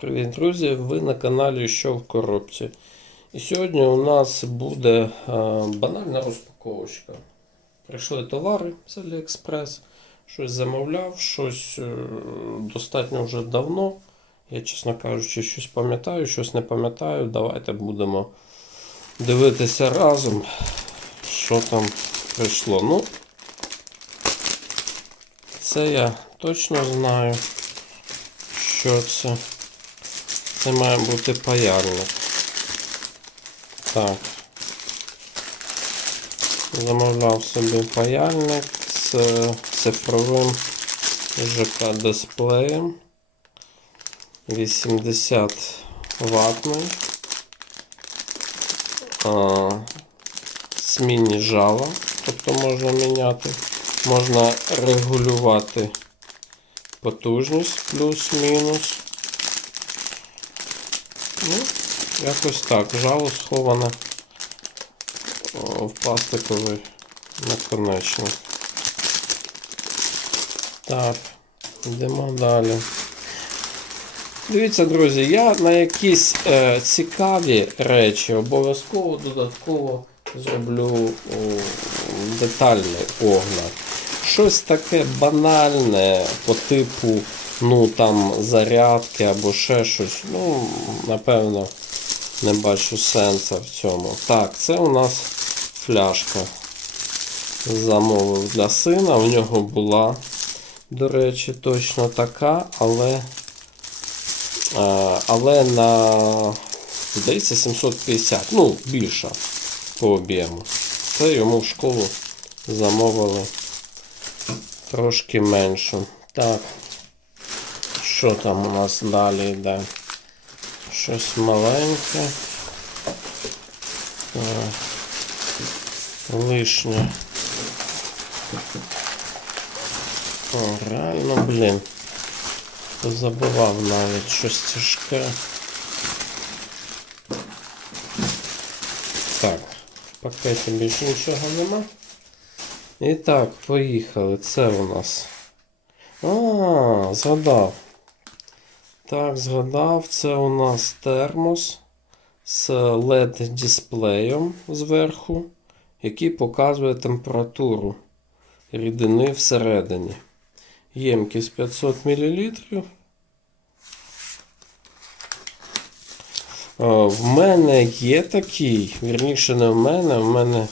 Привіт, друзі! Ви на каналі Що в коробці. І сьогодні у нас буде е, банальна розпаковочка. Прийшли товари з Aliexpress, щось замовляв, щось е, достатньо вже давно. Я, чесно кажучи, щось пам'ятаю, щось не пам'ятаю. Давайте будемо дивитися разом, що там прийшло. Ну, це я точно знаю, що це. Це має бути паяльник. Так. Замовляв собі паяльник з цифровим ЖК дисплеєм. 80 ватний. А, Змінні жала, тобто можна міняти. Можна регулювати потужність плюс-мінус. Ну, якось так. Жало сховане в пластиковий наконечник. Так, йдемо далі. Дивіться, друзі, я на якісь е, цікаві речі обов'язково додатково зроблю о, детальний огляд. Щось таке банальне по типу ну там зарядки або ще щось. Ну, напевно, не бачу сенсу в цьому. Так, це у нас фляжка. Замовив для сина. У нього була, до речі, точно така, але е, але на здається 750, ну, більша по об'єму. Це йому в школу замовили трошки меншу. Так. Що там у нас далі йде? Щось маленьке. Лишнє. О, реально, блін. Забував навіть щось тяжке. Так, в пакеті більше нічого нема. І так, поїхали. Це у нас. А, згадав. Так, згадав, це у нас термос з LED дисплеєм зверху, який показує температуру рідини всередині. Ємкість 500 мл. В мене є такий, вірніше, не в мене, в мене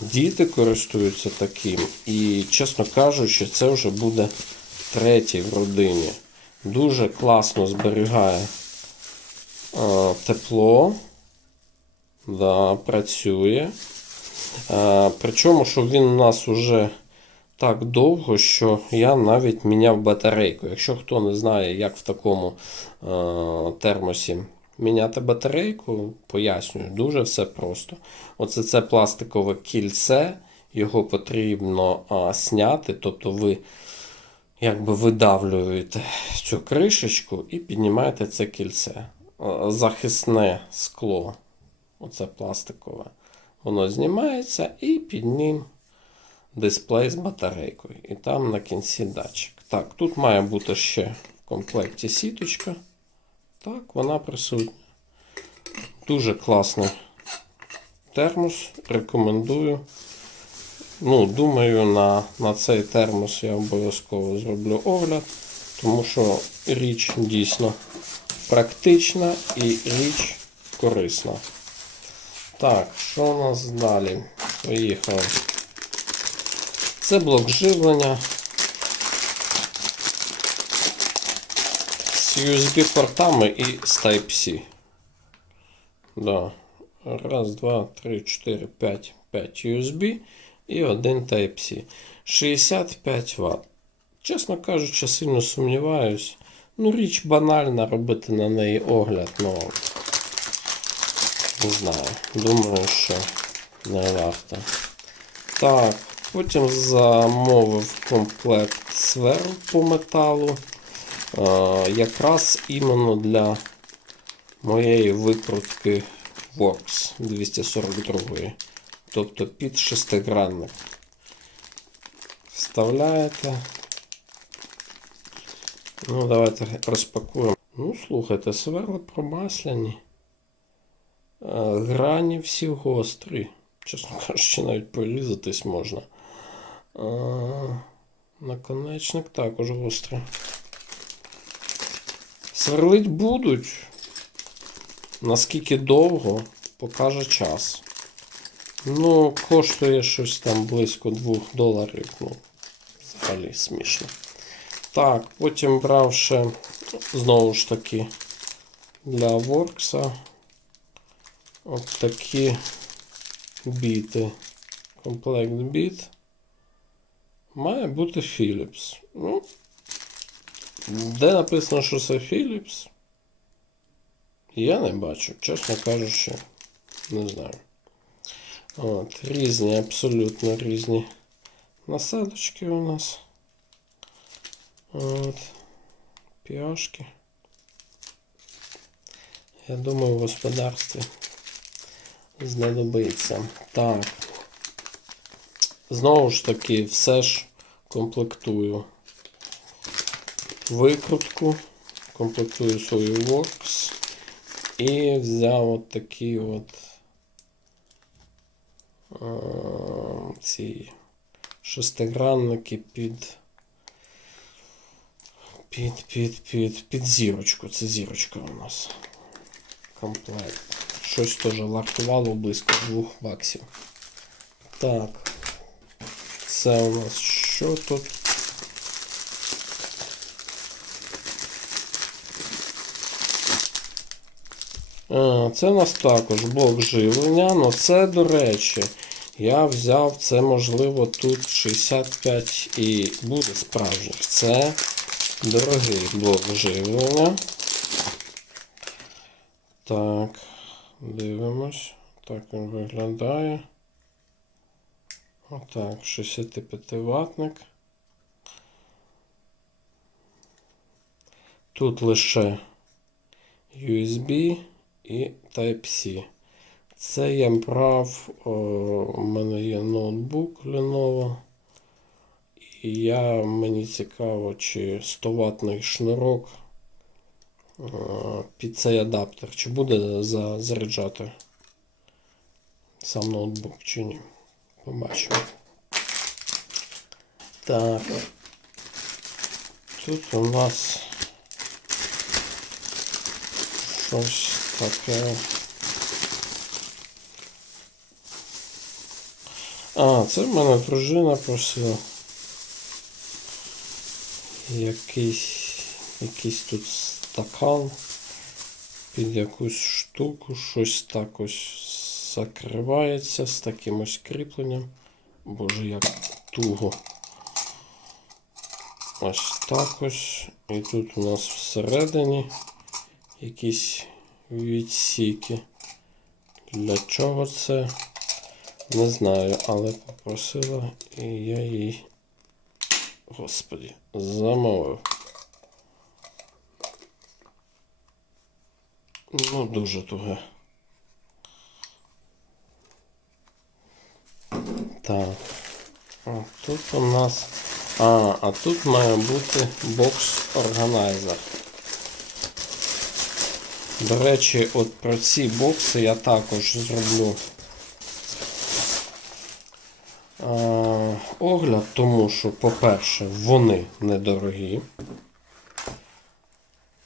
діти користуються таким. І, чесно кажучи, це вже буде третій в родині. Дуже класно зберігає е, тепло, да, працює. Е, причому, що він у нас уже так довго, що я навіть міняв батарейку. Якщо хто не знає, як в такому е, термосі міняти батарейку, пояснюю, дуже все просто. Оце це пластикове кільце, його потрібно а, сняти, тобто ви якби видавлюєте цю кришечку і піднімаєте це кільце. Захисне скло, оце пластикове, воно знімається і під ним дисплей з батарейкою. І там на кінці датчик. Так, тут має бути ще в комплекті сіточка. Так, вона присутня. Дуже класний термос. Рекомендую. Ну, думаю, на, на цей термос я обов'язково зроблю огляд, тому що річ дійсно практична і річ корисна. Так, що у нас далі? Поїхали. Це блок живлення. З USB-портами і з Type-C. Да. Раз, два, три, чотири, п'ять. 5 USB і один Type-C. 65 Вт. Чесно кажучи, сильно сумніваюсь. Ну, річ банальна, робити на неї огляд, ну не знаю. Думаю, що не варто. Так, потім замовив комплект сверл по металу. Е, якраз іменно для моєї викрутки Works 242. Тобто під шестигранник. Вставляєте. Ну, давайте розпакуємо. Ну, слухайте, сверла промасляні. Е, Грані всі гострі. Чесно кажучи, навіть порізатись можна. А, наконечник також гострий. Сверлить будуть. Наскільки довго, покаже час. Ну, коштує щось там близько 2 доларів. Ну, взагалі смішно. Так, потім брав ще знову ж таки для Воркса от такі біти. Комплект біт. Має бути Philips. Ну, де написано, що це Philips? Я не бачу, чесно кажучи, не знаю. От, різні, абсолютно різні насадочки у нас. От, піашки. Я думаю, в господарстві знадобиться. Так. Знову ж таки, все ж комплектую. Викрутку, комплектую свою Works і взяв от такі от ці шестигранники під під, під, під, під зірочку. Це зірочка у нас. Комплект. Щось теж вартувало близько 2 баксів. Так. Це у нас що тут? А, це у нас також блок живлення, але це, до речі, я взяв це, можливо, тут 65 і буде справжніх. Це дорогий блок живлення. Так, дивимось. Так він виглядає. Отак, 65 ватник. Тут лише USB і Type-C. Це я брав, у мене є ноутбук Lenovo. І я, мені цікаво, чи 100 ватний шнурок під цей адаптер, чи буде заряджати сам ноутбук, чи ні. Побачимо. Так. Тут у нас щось таке. А, це в мене дружина просила. Якийсь, якийсь тут стакан під якусь штуку, щось так ось закривається з таким ось кріпленням. Боже, як туго. Ось так ось. І тут у нас всередині якісь відсіки. Для чого це? Не знаю, але попросила і я їй, господі, замовив. Ну, дуже туге. Так. А тут у нас. А, а тут має бути бокс органайзер. До речі, от про ці бокси я також зроблю огляд, тому що, по-перше, вони недорогі.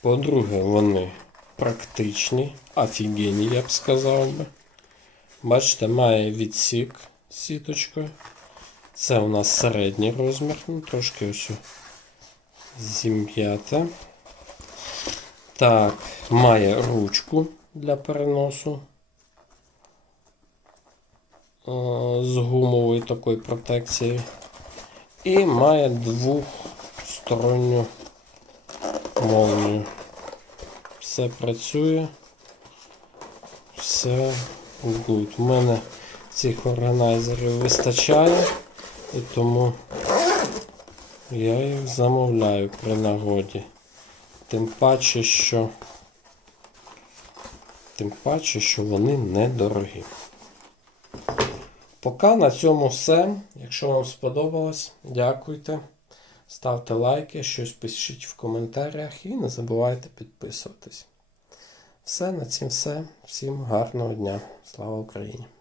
По-друге, вони практичні, офігенні, я б сказав би. Бачите, має відсік сіточкою. Це у нас середній розмір, ну, трошки ось зім'ята. Так, має ручку для переносу е, з гумовою такою протекцією. І має двохсторонню молнію. Все працює. Все good. У мене цих органайзерів вистачає, і тому я їх замовляю при нагоді. Тим паче, що тим паче, що вони недорогі. Поки на цьому все. Якщо вам сподобалось, дякуйте. Ставте лайки, щось пишіть в коментарях і не забувайте підписуватись. Все, на цім все. Всім гарного дня. Слава Україні!